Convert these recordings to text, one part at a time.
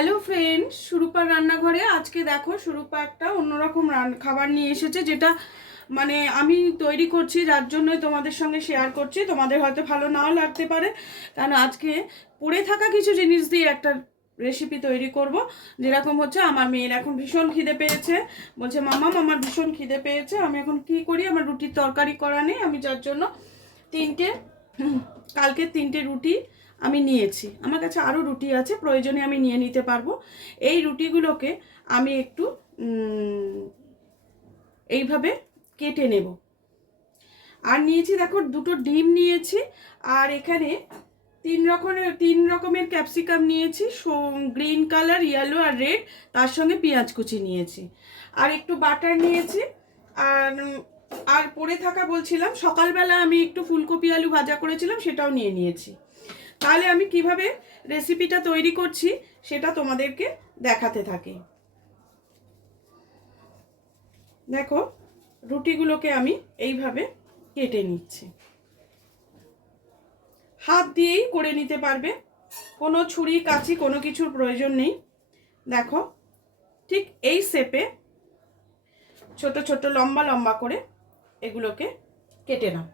Hello friends, সুরূপার রান্নাঘরে আজকে দেখো সুরূপা একটা অন্যরকম খাবার নিয়ে এসেছে, যেটা মানে আমি তৈরি করছি, যার জন্যই তোমাদের সঙ্গে শেয়ার করছি। তোমাদের হয়তো ভালো নাও লাগতে পারে, কারণ আজকে পড়ে থাকা কিছু জিনিস দিয়ে একটা রেসিপি তৈরি করব। যেরকম হচ্ছে, আমার মেয়ের এখন ভীষণ খিদে পেয়েছে, বলছে মামা আমার ভীষণ খিদে পেয়েছে। আমি এখন কি করি, আমার রুটির তরকারি করা নেই, আমি যার জন্য তিনটে কালকে তিনটে রুটি আমি নিয়েছি। আমার কাছে আরও রুটি আছে, প্রয়োজনে আমি নিয়ে নিতে পারবো। এই রুটিগুলোকে আমি একটু এইভাবে কেটে নেব। আর নিয়েছি দেখো দুটো ডিম নিয়েছি, আর এখানে তিন রকমের ক্যাপসিকাম নিয়েছি, গ্রিন কালার, ইয়েলো আর রেড। তার সঙ্গে পেঁয়াজ কুচি নিয়েছি, আর একটু বাটার নিয়েছি। আর আর পড়ে থাকা বলছিলাম, সকালবেলা আমি একটু ফুলকপি আলু ভাজা করেছিলাম, সেটাও নিয়ে নিয়েছি। তাহলে আমি কিভাবে রেসিপিটা তৈরি করছি সেটা তোমাদেরকে দেখাতে থাকি। দেখো, রুটিগুলোকে আমি এইভাবে কেটে নিচ্ছি। হাত দিয়েই করে নিতে পারবে, কোনো ছুরি কাঁচি কোনো কিছুর প্রয়োজন নেই। দেখো, ঠিক এই শেপে ছোট ছোট লম্বা লম্বা করে এগুলোকে কেটে নাও।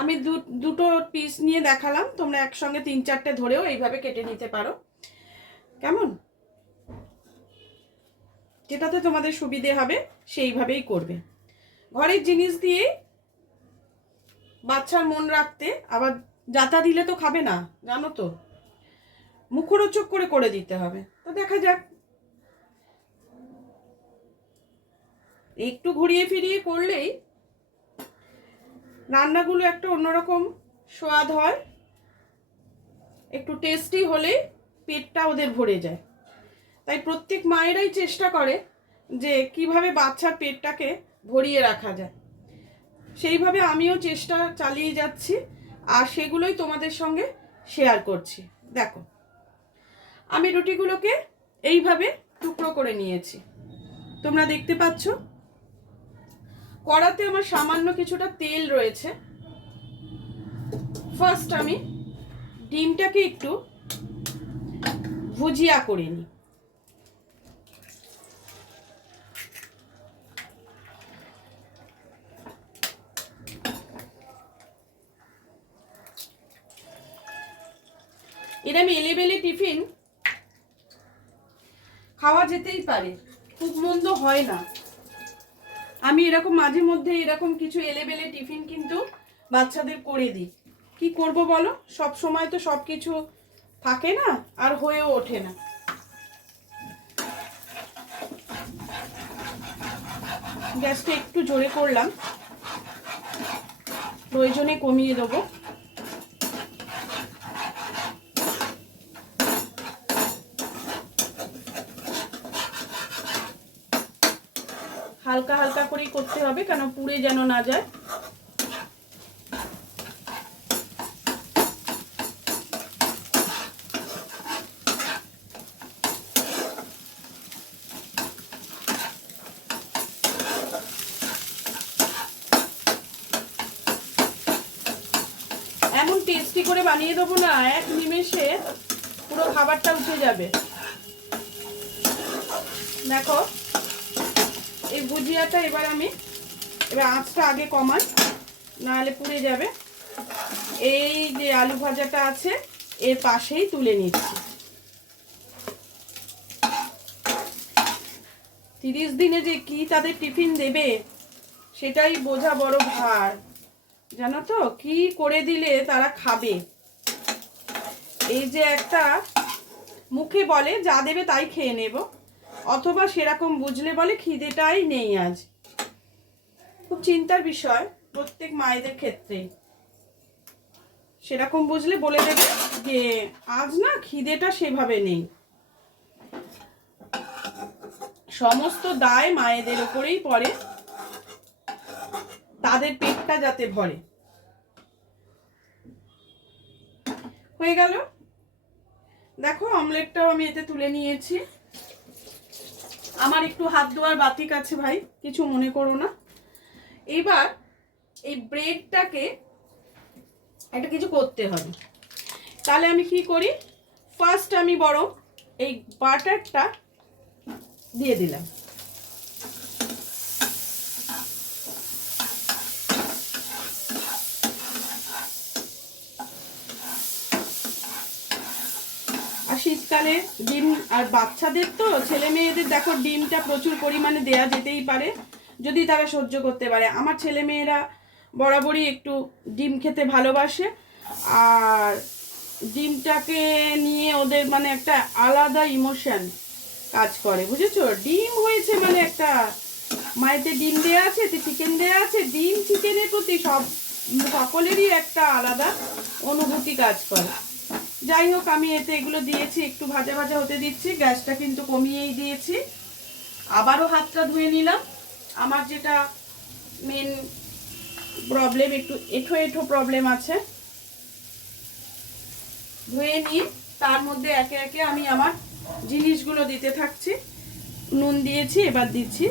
আমি দুটো পিস নিয়ে দেখালাম, তোমরা একসঙ্গে তিন চারটে ধরেও এইভাবে কেটে নিতে পারো, কেমন? যেটাতে তোমাদের সুবিধে হবে সেইভাবেই করবে। ঘরের জিনিস দিয়ে বাচ্চার মন রাখতে, আবার যাতা দিলে তো খাবে না, জানো তো, মুখরোচক করে করে দিতে হবে। তো দেখা যাক, একটু ঘুরিয়ে ফিরিয়ে করলেই রান্নাগুলো একটা অন্যরকম স্বাদ হয়, একটু টেস্টি হলেই পেটটা ওদের ভরে যায়। তাই প্রত্যেক মায়েরাই চেষ্টা করে যে কিভাবে বাচ্চার পেটটাকে ভরিয়ে রাখা যায়। সেইভাবে আমিও চেষ্টা চালিয়ে যাচ্ছি, আর সেগুলোই তোমাদের সঙ্গে শেয়ার করছি। দেখো, আমি রুটিগুলোকে এইভাবে টুকরো করে নিয়েছি, তোমরা দেখতে পাচ্ছ। কড়াতে আমার সামান্য কিছুটা তেল রয়েছে। ফার্স্ট আমি ডিমটাকে একটু ভুজিয়া করে নিই। এরম এলেবেলে টিফিন খাওয়া যেতেই পারে, খুব মন্দ হয় না। আমি এরকম মাঝে মধ্যে এরকম কিছু এলেবেলে টিফিন কিন্তু বাচ্চাদের করে দিই। কি করব বলো, সব সময় তো সব কিছু থাকে না, আর হয়েও ওঠে না। গ্যাসটা একটু জোরে করলাম, প্রয়োজনে কমিয়ে দেবো। হালকা হালকা করেই করতে হবে, কেন পুড়ে যেন না যায়। এমন টেস্টি করে বানিয়ে দেবো না, এক নিমেষে পুরো খাবারটা উঠে যাবে। দেখো, এই ভুজিয়াটা এবার আঁচটা আগে কমাই, নাহলে পুড়ে যাবে। এই যে আলু ভাজাটা আছে এর পাশেই তুলে নিচ্ছি। 30 দিনে যে কি তাদের টিফিন দেবে সেটাই বোঝা বড় ভার, জানো তো, কি করে দিলে তারা খাবে। এই যে একটা মুখে বলে যা দেবে তাই খেয়ে নেব, অথবা সেরকম বুঝলে বলে খিদেটাই নেই আজ। খুব চিন্তার বিষয় প্রত্যেক মায়েদের ক্ষেত্রে। সেরকম বুঝলে বলে দেবে যে আজ না খিদেটা সেভাবে নেই। সমস্ত দায় মায়েদের উপরেই পড়ে, তাদের পেটটা যাতে ভরে। হয়ে গেল। দেখো, অমলেটটাও আমি এতে তুলে নিয়েছি। আমার একটু হাত ধোয়ার বাতিক আছে ভাই, কিছু মনে করো না। এবার এই ব্রেডটাকে একটা কিছু করতে হবে। তাহলে আমি কি করি, ফার্স্ট আমি বরং এই বাটারটা দিয়ে দিলাম। আর শীতকালে ডিম, আর বাচ্চাদের তো, ছেলে মেয়েদের দেখো ডিমটা প্রচুর পরিমাণে দেয়া যেতেই পারে যদি তারা সহ্য করতে পারে। আমার ছেলে মেয়েরা বরাবরই একটু ডিম খেতে ভালোবাসে, আর ডিমটাকে নিয়ে ওদের মানে একটা আলাদা ইমোশন কাজ করে, বুঝেছো? ডিম হয়েছে মানে একটা, মায়েতে ডিম দেওয়া আছে, এতে চিকেন দেওয়া আছে, ডিম চিকেনের প্রতি সকলেরই একটা আলাদা অনুভূতি কাজ করে। যাই হোক, আমি এতে এগুলো দিয়েছি, একটু ভাজা ভাজা হতে দিচ্ছি, গ্যাসটা কিন্তু কমিয়েই দিয়েছি। আবারও হাতটা ধুয়ে নিলাম। আমার যেটা মেন প্রবলেম, একটু এঁঠো এঁঠো প্রবলেম আছে, ধুয়ে নিয়ে তার মধ্যে একে একে আমি আমার জিনিসগুলো দিতে থাকছি। নুন দিয়েছি, এবার দিচ্ছি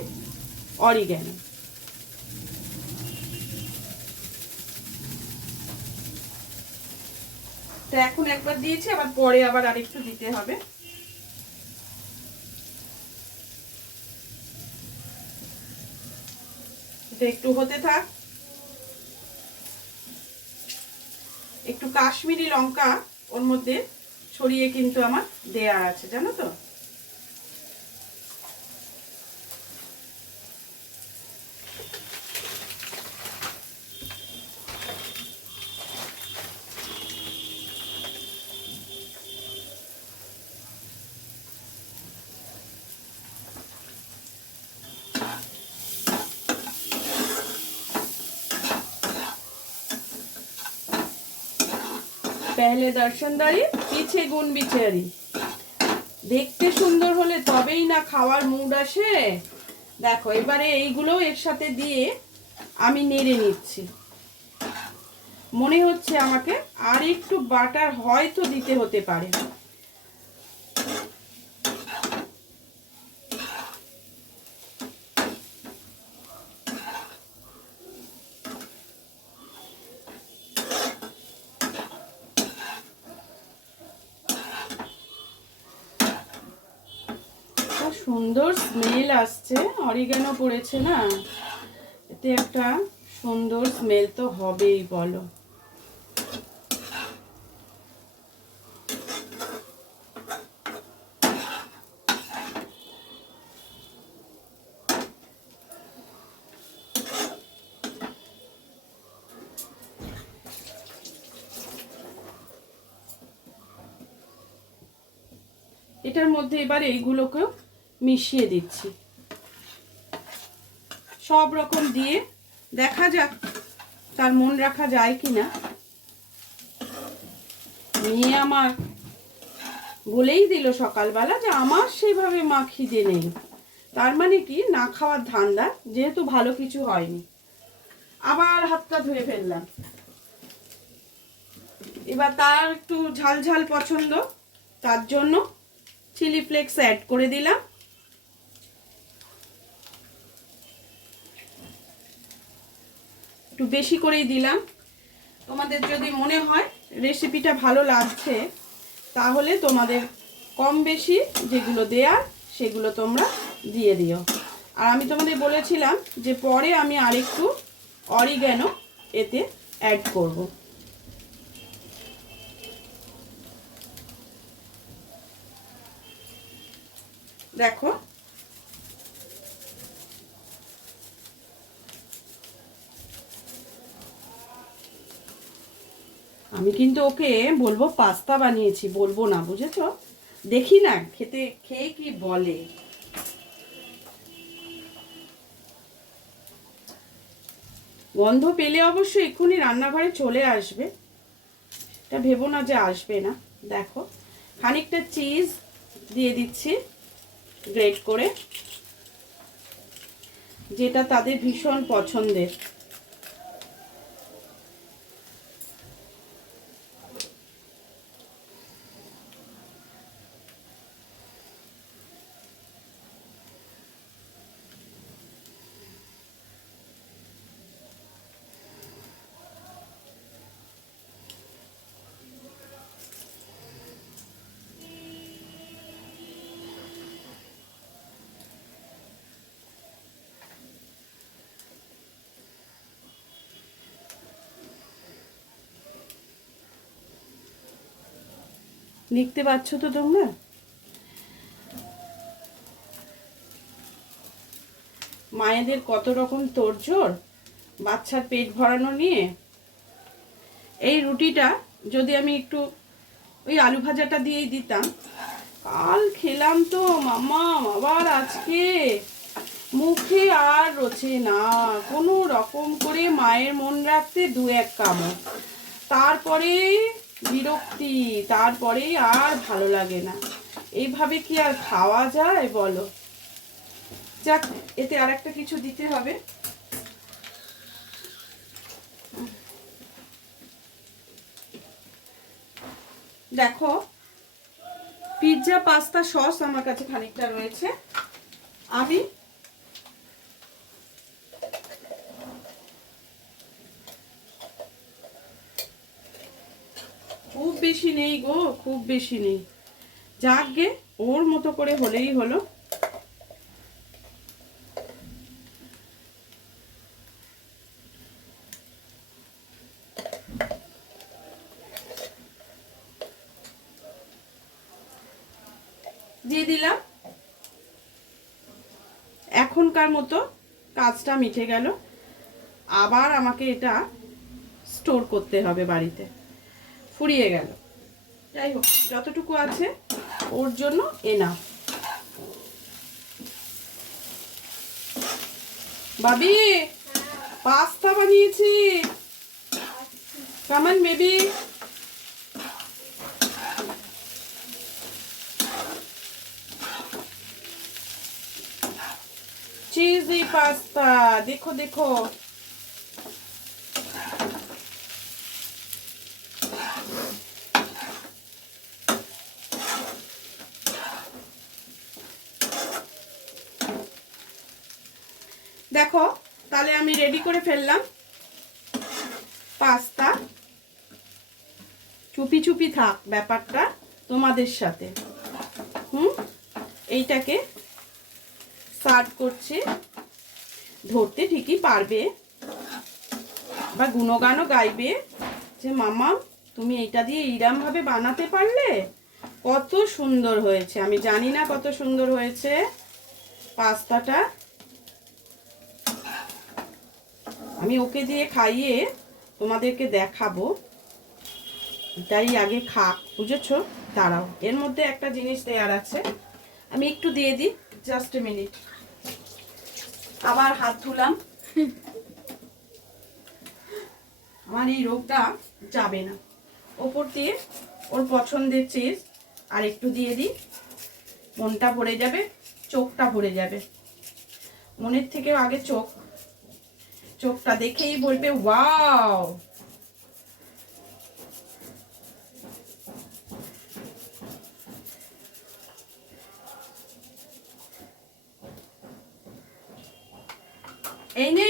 অরিগ্যানো। তো এখন একবার দিয়েছি, আবার পরে আবার আরেকটু দিতে হবে। এটা একটু হতে থাক। একটু কাশ্মীরি লঙ্কা ওর মধ্যে ছড়িয়ে কিন্তু আমার দেয়া আছে, জানো তো। पहले दर्शनदारी पीछे गुण बिचारी। দেখতে সুন্দর হলে তবেই না খাওয়ার মুড আসে। দেখো এবারে এইগুলো এর সাথে দিয়ে আমি নেড়ে নিচ্ছি। মনে হচ্ছে আমাকে আর একটু বাটার হয়তো দিতে হতে পারে। সুন্দর স্মেল আসছে, অরিগ্যানো পড়েছে না, এতে একটা সুন্দর স্মেল তো হবেই, বলো। এটার মধ্যে এবার এইগুলোকেও মিশিয়ে দিচ্ছি, সব রকম দিয়ে দেখা যাক তার মন রাখা যায় কিনা। মেয়ে আমার বলেই দিল সকালবেলা যে আমার সেভাবে মা খিদে নেই, তার মানে কি না খাওয়ার ধান্দা, যেহেতু ভালো কিছু হয়নি। আবার হাতটা ধুয়ে ফেললাম। এবার তার একটু ঝাল ঝাল পছন্দ, তার জন্য চিলি ফ্লেক্স অ্যাড করে দিলাম। একটু বেশি করেই দিলাম। তোমাদের যদি মনে হয় রেসিপিটা ভালো লাগছে, তাহলে তোমাদের কম বেশি যেগুলো দেয়ার সেগুলো তোমরা দিয়ে দিও। আর আমি তোমাদের বলেছিলাম যে পরে আমি আরেকটু অরিগ্যানো এতে অ্যাড করব। দেখো আমি কিন্তু ওকে বলবো পাস্তা বানিয়েছি, বলবো না, বুঝেছো? দেখি না খেয়ে কি বলে। গন্ধ পেলে অবশ্যই এক্ষুনি রান্নাঘরে চলে আসবে, এটা ভেবো না যে আসবে না। দেখো খানিকটা চিজ দিয়ে দিচ্ছি গ্রেট করে, যেটা তাদের ভীষণ পছন্দের। দেখতে পাচ্ছ তো তোমরা? মায়েদের কত রকম তোড়জোড় বাচ্চার পেট ভরানো নিয়ে। এই রুটিটা যদি আমি একটু ওই আলু ভাজাটা দিয়েই দিতাম, কাল খেলাম তো মাম্মা, আবার আজকে মুখে আর রোচে না। কোনো রকম করে মায়ের মন রাখতে দু এক কামড়, তারপরে বিরক্তি, তারপরে আর ভালো লাগে না। এইভাবে কি আর খাওয়া যায় বলো? যাক, এতে আর একটা কিছু দিতে হবে। দেখো, পিৎজা পাস্তা সস আমার কাছে খানিকটা রয়েছে। আমি খুব বেশি নেই গো, খুব বেশি নেই। যাক গে, ওর মতো করে হলেই হলো। দিয়ে দিলাম। এখনকার মতো কাজটা মিটে গেল। আবার আমাকে এটা স্টোর করতে হবে বাড়িতে। ফুরিয়ে গেল। যাই হোক, যতটুকু আছে ওর জন্য এনাফ। বাবি, পাস্তা বানিয়েছি। Come on baby. Cheesy pasta, দেখো দেখো। দেখো, তাহলে আমি রেডি করে ফেললাম পাস্তা। চুপি চুপি থাক ব্যাপারটা তোমাদের সাথে। এইটাকে সার্ভ করছে। ধরতে ঠিকই পারবে বা গুণগানও গাইবে যে মামা তুমি এইটা দিয়ে এইরকম ভাবে বানাতে পারলে, কত সুন্দর হয়েছে। আমি জানি না কত সুন্দর হয়েছে পাস্তাটা। আমি ওকে দিয়ে খাইয়ে তোমাদেরকে দেখাবো। তাই আগে খাক, বুঝেছো? দাঁড়াও, এর মধ্যে একটা জিনিস দেওয়ার আছে, আমি একটু দিয়ে দিই। Just a minute. আবার হাত ধুলাম। আমার এই রোগটা যাবে না। ওপর দিয়ে ওর পছন্দের চিজ আর একটু দিয়ে দিই। মনটা ভরে যাবে, চোখটা ভরে যাবে। মনের থেকেও আগে চোখটা দেখেই বলবে ওয়াও। এই নে,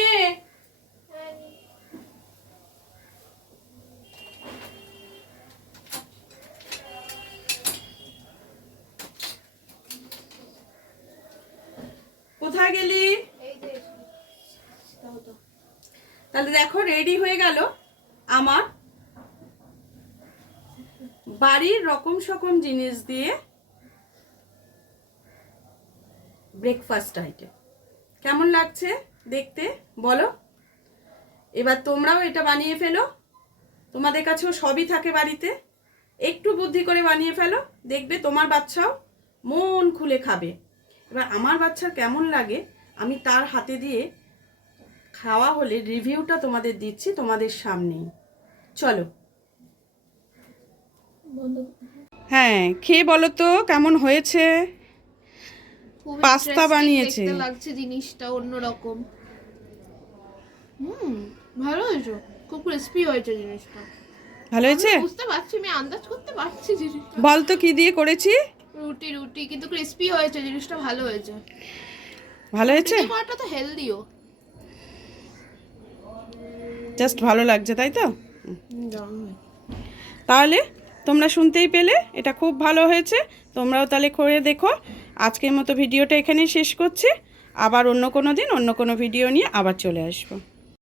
কোথায় গেলি? তাহলে দেখো, রেডি হয়ে গেল আমার বাড়ির রকম সকম জিনিস দিয়ে ব্রেকফাস্ট আইটেম। কেমন লাগছে দেখতে বলো? এবার তোমরাও এটা বানিয়ে ফেলো। তোমাদের কাছেও সবই থাকে বাড়িতে, একটু বুদ্ধি করে বানিয়ে ফেলো, দেখবে তোমার বাচ্চাও মন খুলে খাবে। এবার আমার বাচ্চার কেমন লাগে আমি তার হাতে দিয়ে খাওয়া হলে রিভিউটা তোমাদের দিচ্ছি তোমাদের সামনেই। চলো। হ্যাঁ, খেয়ে বলো তো কেমন হয়েছে। পাস্তা বানিয়েছে, দেখতে লাগছে জিনিসটা অন্যরকম। ভালো হয়েছে, খুব ক্রিস্পি হয়েছে জিনিসটা। ভালো হয়েছে? বুঝতে পারছি, আমি আন্দাজ করতে পারছি জিনিসটা। বল তো কি দিয়ে করেছি? রুটি কিন্তু ক্রিস্পি হয়েছে জিনিসটা, ভালো হয়েছে। ভালো হয়েছে? করাটা তো হেলদিও। জাস্ট ভালো লাগছে, তাই তো? তাহলে তোমরা শুনতেই পেলে, এটা খুব ভালো হয়েছে। তোমরাও তাহলে করে দেখো। আজকের মতো ভিডিওটা এখানেই শেষ করছি। আবার অন্য কোনো দিন অন্য কোনো ভিডিও নিয়ে আবার চলে আসবো।